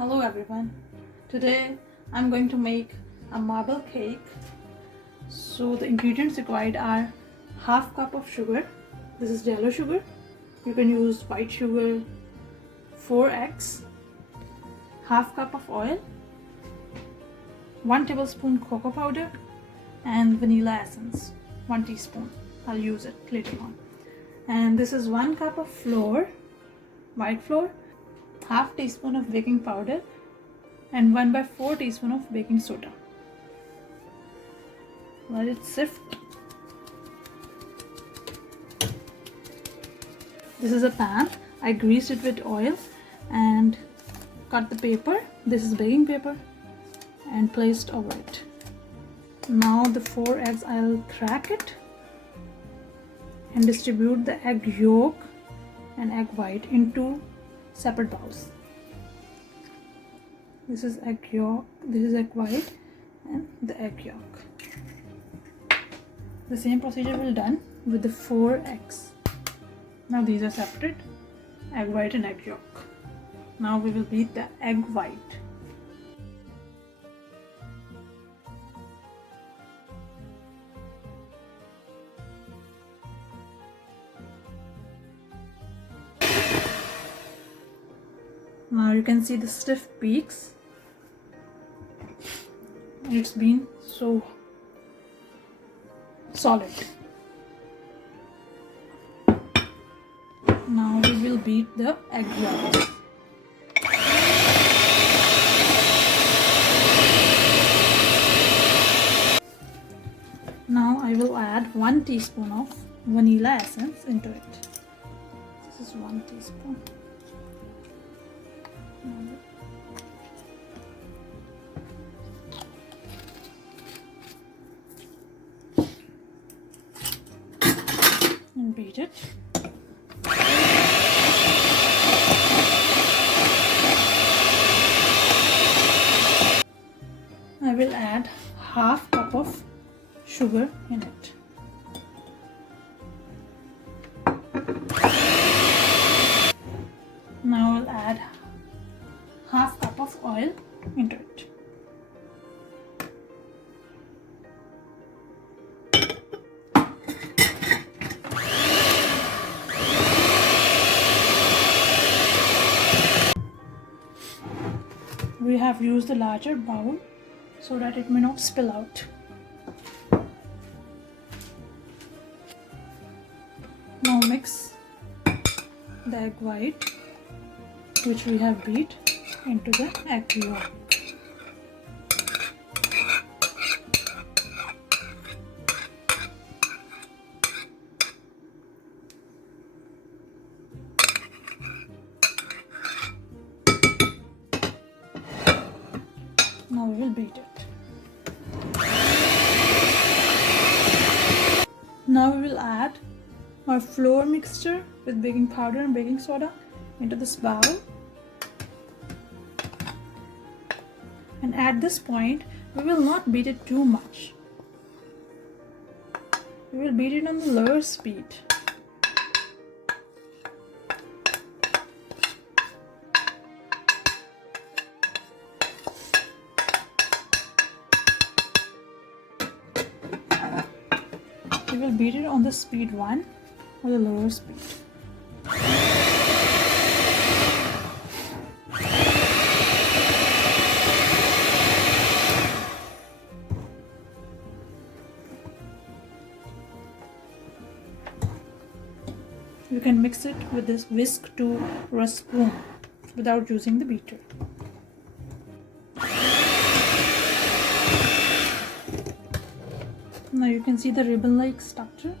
Hello everyone. Today I'm going to make a marble cake. So the ingredients required are half cup of sugar. This is yellow sugar. You can use white sugar, 4 eggs, half cup of oil, 1 tablespoon cocoa powder and vanilla essence, 1 teaspoon. I'll use it later on. And this is 1 cup of flour, white flour, half teaspoon of baking powder and 1/4 teaspoon of baking soda. Let it sift. This is a pan. I greased it with oil and cut the paper. This is baking paper and placed over it. Now the 4 eggs, I'll crack it and distribute the egg yolk and egg white into separate bowls. This is egg yolk, this is egg white and the egg yolk. The same procedure will be done with the 4 eggs. Now these are separate, egg white and egg yolk. Now we will beat the egg white. Now you can see the stiff peaks. It's been so solid. Now we will beat the egg yolks. Now I will add 1 teaspoon of vanilla essence into it. This is 1 teaspoon. And beat it. I will add half cup of sugar in it. Now I'll add half cup of oil into it. We have used a larger bowl so that it may not spill out. Now mix the egg white, which we have beat, into the egg yolk. Now we will beat it. Now we will add our flour mixture with baking powder and baking soda into this bowl. And at this point, we will not beat it too much. We will beat it on the lower speed. We will beat it on the speed 1 or the lower speed. You can mix it with this whisk tool or a spoon without using the beater. Now you can see the ribbon-like structure.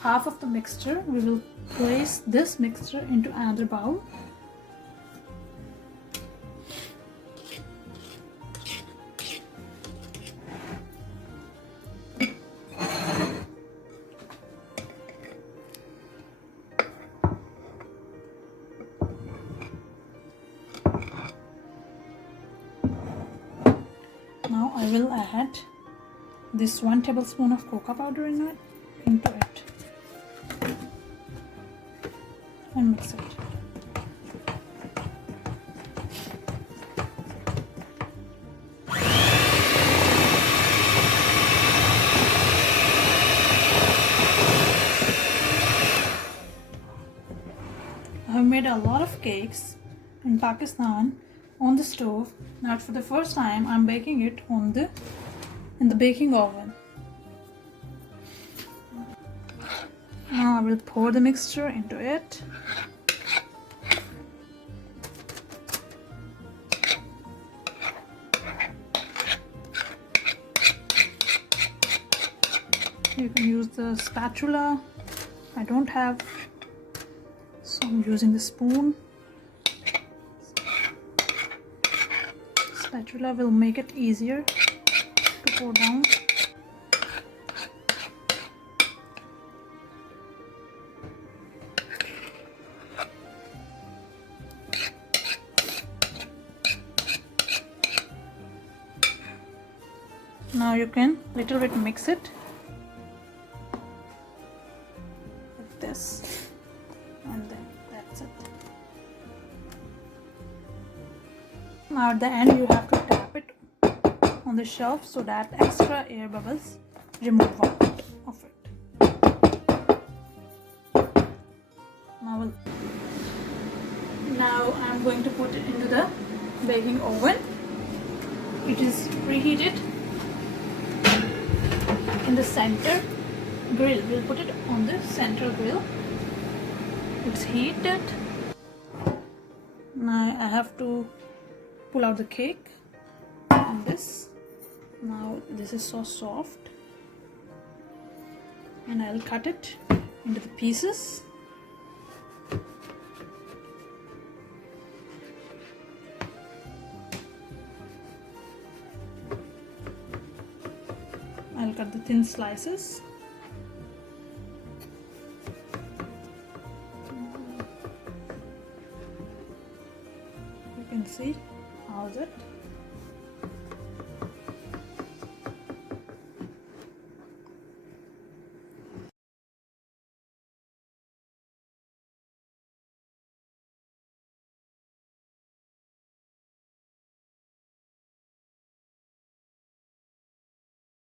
Half of the mixture, we will place this mixture into another bowl. Now I will add this 1 tablespoon of cocoa powder into it and mix it. made a lot of cakes in Pakistan on the stove. Now for the first time I'm baking it in the baking oven. Now I will pour the mixture into it. You can use the spatula. I don't have, so I'm using the spoon. Spatula will make it easier to pour down. Now you can little bit mix it like this, and then that's it. Now at the end you have to tap it on the shelf so that extra air bubbles remove out of it. Now I'm going to put it into the baking oven. It is preheated in the center grill. We'll put it on the center grill. It's heated. Now I have to pull out the cake on this. Now this is so soft, and I'll cut it into the pieces. I'll cut the thin slices. You can see how's it.